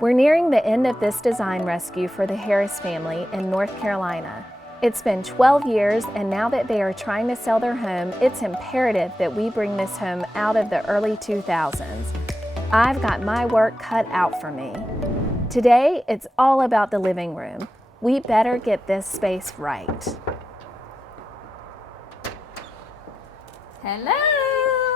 We're nearing the end of this design rescue for the Harris family in North Carolina. It's been 12 years, and now that they are trying to sell their home, it's imperative that we bring this home out of the early 2000s. I've got my work cut out for me. Today, it's all about the living room. We better get this space right. Hello!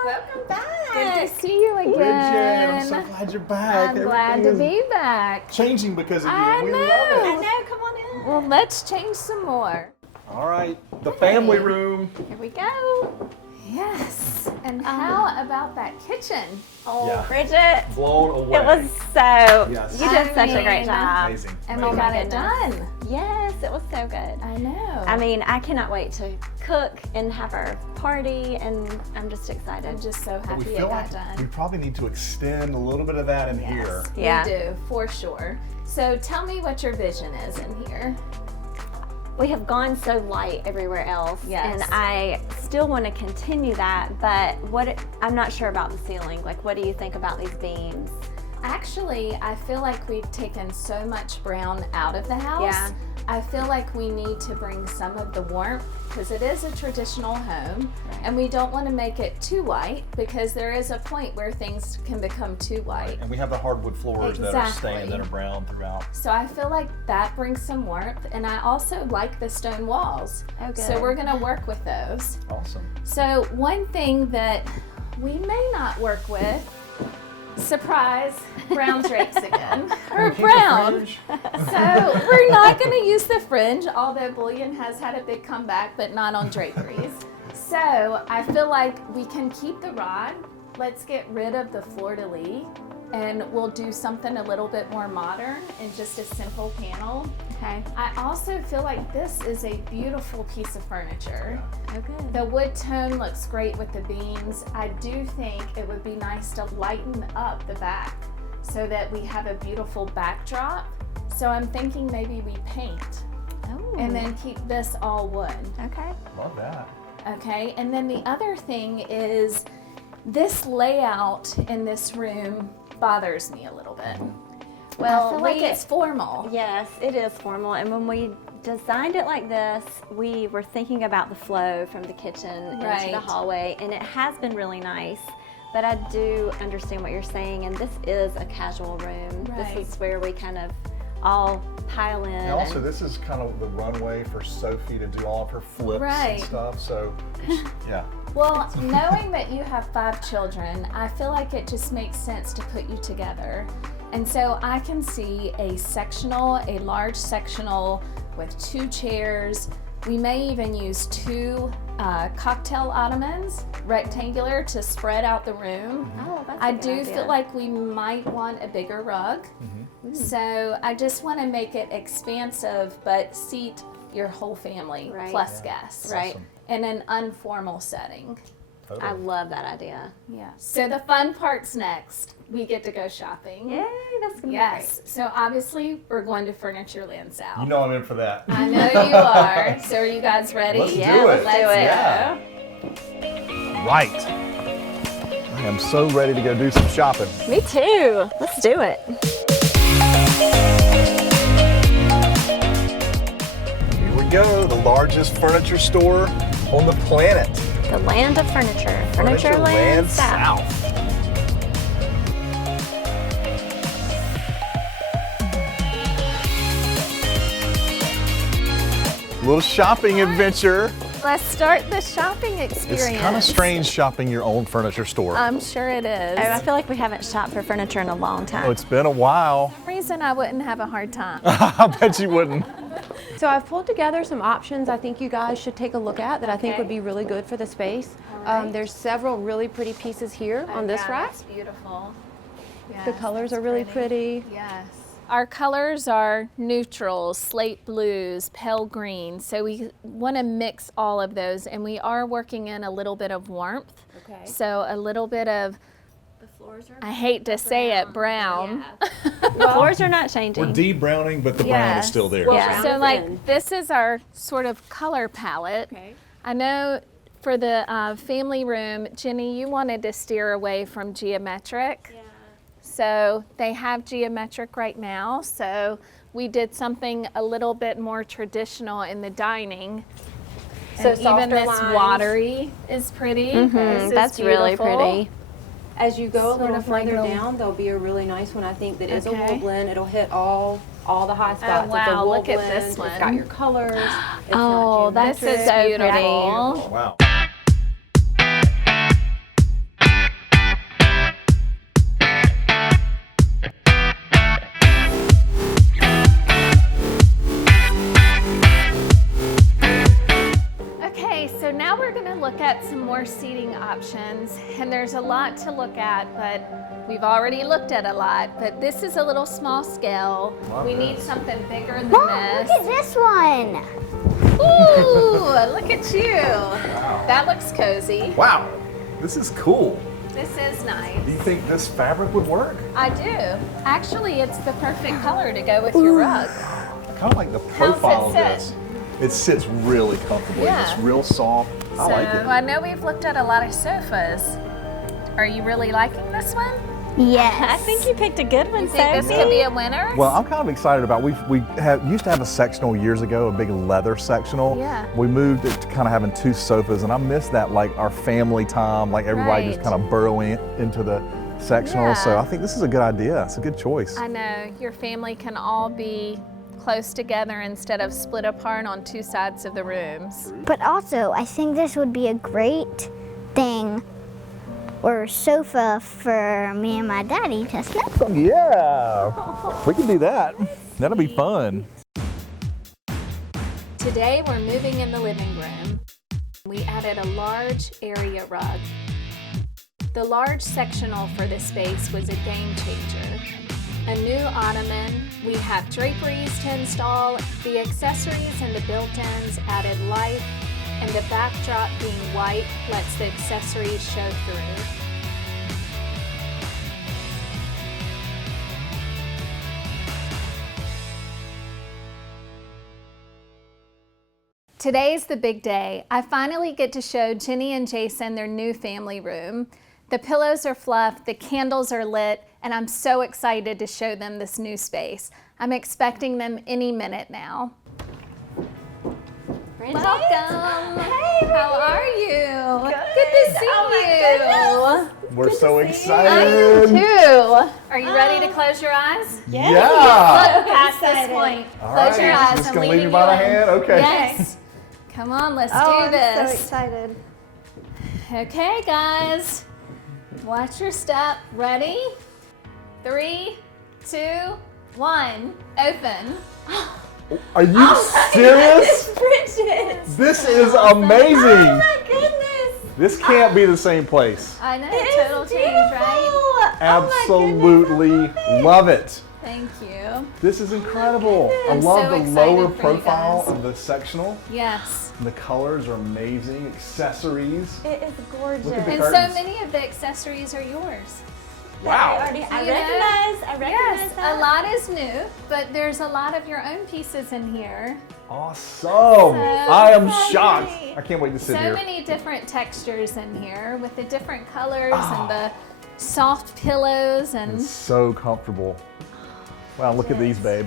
Welcome back! Good to see you again. Bridgett, I'm so glad you're back. I'm glad to be back. Changing because of you. I We know. love I it. know, come on in. Well, let's change some more. All right, the family room. Here we go. Yes. And how about that kitchen? Oh, Yeah. Bridgett, Blown away. it was so, Yes. you did such a great job. Amazing. And we Amazing. got it done. Yes, it was so good. I know. I mean, I cannot wait to cook and have our party, and I'm just excited. I'm just so But happy we it feel got like done. we probably need to extend a little bit of that in here. Yeah. We do, for sure. So tell me what your vision is in here. We have gone so light everywhere else, Yes. and I still want to continue that, but I'm not sure about the ceiling. Like, what do you think about these beams? Actually, I feel like we've taken so much brown out of the house. Yeah. I feel like we need to bring some of the warmth, because it is a traditional home, and we don't want to make it too white, because there is a point where things can become too white. And we have the hardwood floors that are staying, Exactly. that are brown throughout. So I feel like that brings some warmth, and I also like the stone walls. Oh, good. So we're gonna work with those. Awesome. So one thing that we may not work with, surprise, brown drapes again, or Keep the brown. fringe. So we're not gonna use the fringe, although bullion has had a big comeback, but not on draperies. So I feel like we can keep the rod. Let's get rid of the fleur-de-lis, and we'll do something a little bit more modern and just a simple panel. Okay. I also feel like this is a beautiful piece of furniture. Oh, good. The wood tone looks great with the beams. I do think it would be nice to lighten up the back so that we have a beautiful backdrop. So I'm thinking maybe we paint Oh. and then keep this all wood. Okay. Love that. Okay, and then the other thing is this layout in this room bothers me a little bit. Well, I feel like it's formal. Yes, it is formal, and when we designed it like this, we were thinking about the flow from the kitchen into Right. the hallway, and it has been really nice. But I do understand what you're saying, and this is a casual room. Right. This is where we kind of all pile in. And also, and- this is kind of the runway for Sophie to do all of her flips Right. and stuff. So, yeah. Well, knowing that you have 5 children, I feel like it just makes sense to put you together. And so I can see a sectional, a large sectional with 2 chairs. We may even use 2 cocktail ottomans, rectangular, to spread out the room. Oh, that's a I good do idea. feel like we might want a bigger rug. So I just want to make it expansive, but seat your whole family Right. plus guests. Right. Awesome. In an informal setting. Totally. I love that idea. Yeah. So the fun part's next. We get to go shopping. Yay, that's gonna Yes. So obviously we're going to Furnitureland South. You know I'm in for that. I know you are. So are you guys ready? Let's Yeah, do let's it. do it. Yeah. Right. I am so ready to go do some shopping. Go. Me too. Let's do it. Here we go, the largest furniture store on the planet. The land of furniture. Furnitureland South. Little shopping adventure. Let's start the shopping experience. It's kind of strange shopping your own furniture store. I'm sure it is. Oh, I feel like we haven't shopped for furniture in a long time. Oh, it's been a while. For some reason I wouldn't have a hard time. I bet you wouldn't. So I've pulled together some options I think you guys should take a look at that I think would be really good for the space. There's several really pretty pieces here on this rack. That's beautiful. The colors are really pretty. Yes. Our colors are neutrals, slate blues, pale green. So we want to mix all of those, and we are working in a little bit of warmth. Okay. So a little bit of, The floors are I hate to say it, brown. The floors are not changing. We're de-browning, but the brown is Yes. still there. Yeah. So Brown is like in. this is our sort of color palette. Okay. I know for the family room, Jenny, you wanted to steer away from geometric. Yeah. So they have geometric right now. So we did something a little bit more traditional in the dining. So And even softer this lines. watery is pretty. This is That's really beautiful. pretty. As you go a Sort little of like further a- down, there'll be a really nice one. I think that is a Okay. wool blend. It'll hit all the high spots. wow, It's a wool look at blend. this It's got one. your colors. It's Oh, not that's geometric. so beautiful. pretty. Oh, wow. Okay, so now we're going to look at some more seating options, and there's a lot to look at, but we've already looked at a lot, but this is a little small scale. Love we need this. something bigger than Look this. at this one. Ooh, look at you. That looks cozy. Wow, this is cool. This is nice. Do you think this fabric would work? I do. Actually, it's the perfect color to go with your rug. I kind of like the How's it profile of sit? this. It sits really comfortably. Yeah. It's real soft. I like it. I know we've looked at a lot of sofas. Are you really liking this one? Yes. I think you picked a good one, You think this Sophie. could be a winner? Well, I'm kind of excited about. We used to have a sectional years ago, a big leather sectional. Yeah. We moved it to kind of having 2 sofas, and I miss that, like our family time, like everybody just Right. kind of burrowing into the sectional. So Yeah. I think this is a good idea. It's a good choice. I know your family can all be close together instead of split apart on 2 sides of the rooms. But also, I think this would be a great thing or sofa for me and my daddy to snuggle. Yeah, we can do that. That'll be fun. Today we're moving in the living room. We added a large area rug. The large sectional for this space was a game changer. A new ottoman, we have draperies to install, the accessories and the built-ins added light, and the backdrop being white lets the accessories show through. Today's the big day. I finally get to show Jenny and Jason their new family room. The pillows are fluffed, the candles are lit, and I'm so excited to show them this new space. I'm expecting them any minute now. Bridgett. Welcome. Hey, How are you? Good to see Oh you. We're so I am excited. too. Are you ready to close your eyes? Yeah. Look past this excited. point. All Close your right, eyes. just I'm gonna leading lead me by the you in. hand? Okay. Yes. Come on, let's Oh, do this. I'm so excited. Okay, guys. Watch your step. Ready? 3, 2, 1. Open. Are you serious? Bridgett. This is amazing. Oh my goodness. This can't be the same place. I know, It is total change, right? beautiful. Absolutely love it. Thank you. This is incredible. I I'm love so the excited lower for you profile guys. of the sectional. Yes. The colors are amazing. Accessories. It is gorgeous. Look at the And curtains. so many of the accessories are yours. Wow. I You know? recognize Yes, that. a lot is new, but there's a lot of your own pieces in here. Awesome. I am shocked. pretty. I can't wait to sit So here. many different textures in here with the different colors and the soft pillows and It's so comfortable. Wow, look at these, babe.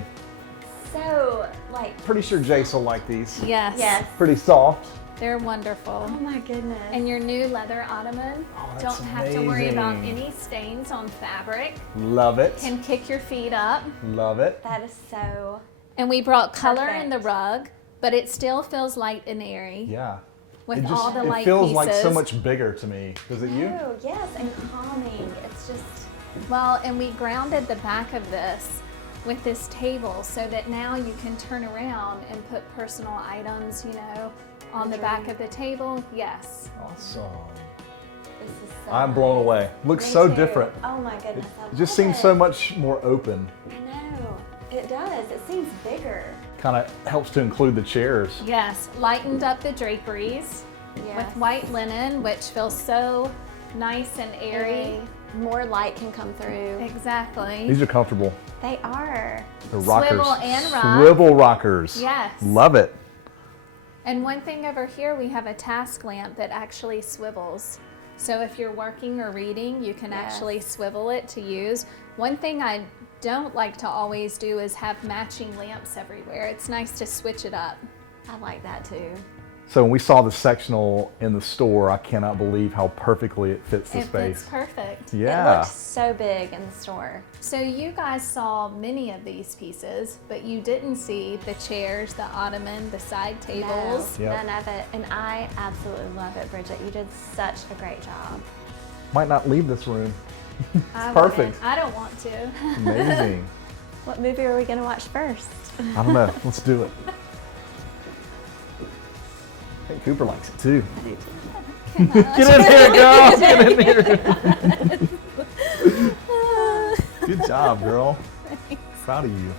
So, like, Pretty sure Jace will like these. yes, yes. Pretty soft. they're wonderful. Oh my goodness. And your new leather ottoman, that's don't have to worry about amazing. any stains on fabric. Love it. Can kick your feet up. Love it. That is so. And we brought color in the Perfect. rug, but it still feels light and airy Yeah. with It just all the it light feels pieces. like so much bigger to me. Does it you? Oh, yes, and calming. It's just. Well, and we grounded the back of this with this table so that now you can turn around and put personal items, you know, on the back of the table. Yes. Awesome. This is so. I'm blown away. Looks Me so too. different. Oh my goodness. I It just love seems it. so much more open. I know. It does. It seems bigger. Kind of helps to include the chairs. Yes. Lightened up the draperies Yes. with white linen, which feels so nice and airy. More light can come through. Exactly. These are comfortable. They are. The rockers. Swivel and rock. Swivel rockers. Yes. Love it. And one thing over here, we have a task lamp that actually swivels. So if you're working or reading, you can Yes. actually swivel it to use. One thing I don't like to always do is have matching lamps everywhere. It's nice to switch it up. I like that too. So when we saw the sectional in the store, I cannot believe how perfectly it fits the It space. fits perfect. It Yeah. looks so big in the store. So you guys saw many of these pieces, but you didn't see the chairs, the ottoman, the side tables. No, Yep. none of it. And I absolutely love it, Bridget. You did such a great job. Might not leave this room. I perfect. wouldn't. I don't want to. Amazing. What movie are we going to watch first? I don't know. Let's do it. I think Cooper likes it too. Get in here, girl. Get in here. Good job, girl. Proud of you.